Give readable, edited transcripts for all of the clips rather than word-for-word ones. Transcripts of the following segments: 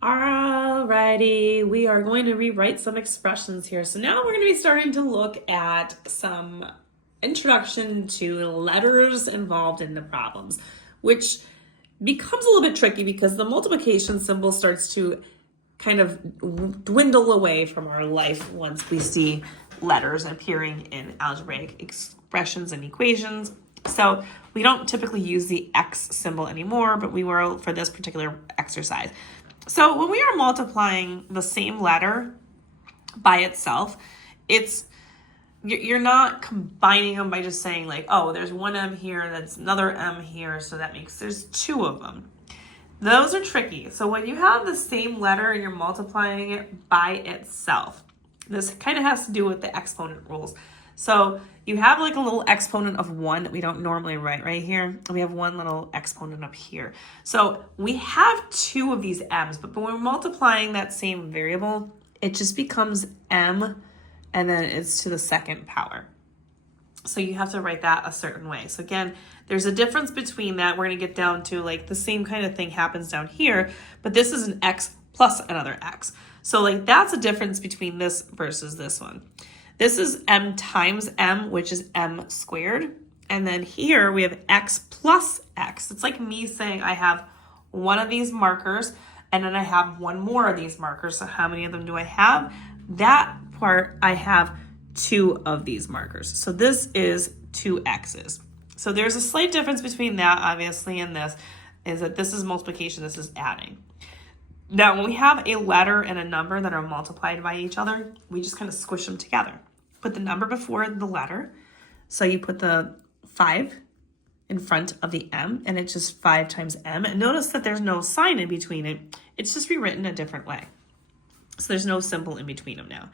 Alrighty, we are going to rewrite some expressions here. So now we're going to be starting to look at some introduction to letters involved in the problems, which becomes a little bit tricky because the multiplication symbol starts to kind of dwindle away from our life once we see letters appearing in algebraic expressions and equations. So we don't typically use the X symbol anymore, but we will for this particular exercise. So when we are multiplying the same letter by itself, you're not combining them by just saying like, oh, there's one M here, that's another M here, so that makes there's two of them. Those are tricky. So when you have the same letter and you're multiplying it by itself, this kind of has to do with the exponent rules. So you have like a little exponent of 1 that we don't normally write right here. We have one little exponent up here. So we have two of these m's, but when we're multiplying that same variable, it just becomes m and then it's to the second power. So you have to write that a certain way. So again, there's a difference between that. We're going to get down to like the same kind of thing happens down here, but this is an x plus another x. So like that's a difference between this versus this one. This is m times m, which is m squared. And then here we have x plus x. It's like me saying I have one of these markers and then I have one more of these markers. So how many of them do I have? That part, I have two of these markers. So this is two x's. So there's a slight difference between that, obviously, and this, is that this is multiplication, this is adding. Now, when we have a letter and a number that are multiplied by each other, we just kind of squish them together. Put the number before the letter. So you put the 5 in front of the m, and it's just 5 times m. And notice that there's no sign in between it. It's just rewritten a different way. So there's no symbol in between them now.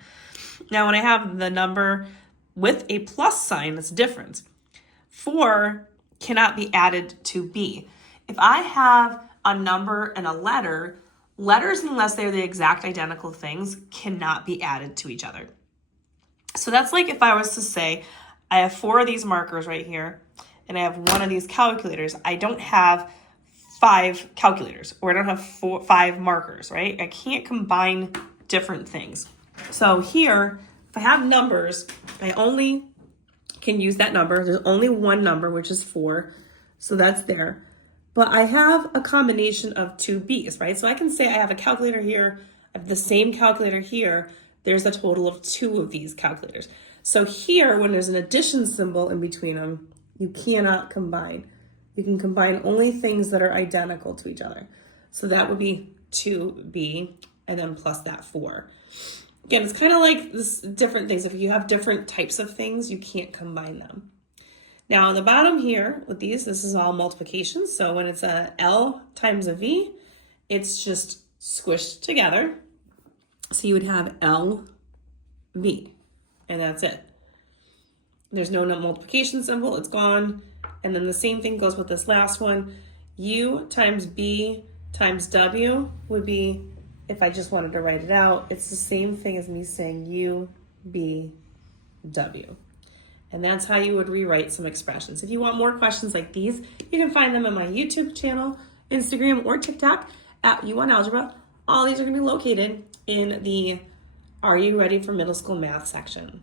Now, when I have the number with a plus sign, that's different. 4 cannot be added to b. If I have a number and a letter, letters, unless they're the exact identical things, cannot be added to each other. So that's like if I was to say, I have 4 of these markers right here, and I have one of these calculators. I don't have 5 calculators, or I don't have 5 markers, right? I can't combine different things. So here, if I have numbers, I only can use that number. There's only one number, which is 4. So that's there. But I have a combination of two b's, right? So I can say I have a calculator here, I have the same calculator here. There's a total of 2 of these calculators. So here, when there's an addition symbol in between them, you cannot combine. You can combine only things that are identical to each other. So that would be 2b and then plus that 4. Again, it's kind of like this different things. If you have different types of things, you can't combine them. Now on the bottom here with these, this is all multiplication. So when it's a L times a V, it's just squished together. So you would have LV, and that's it. There's no multiplication symbol, it's gone. And then the same thing goes with this last one. U times B times W would be, if I just wanted to write it out, it's the same thing as me saying U, B, W. And that's how you would rewrite some expressions. If you want more questions like these, you can find them on my YouTube channel, Instagram, or TikTok at YouWantAlgebra. All these are going to be located in the Are You Ready for Middle School Math section.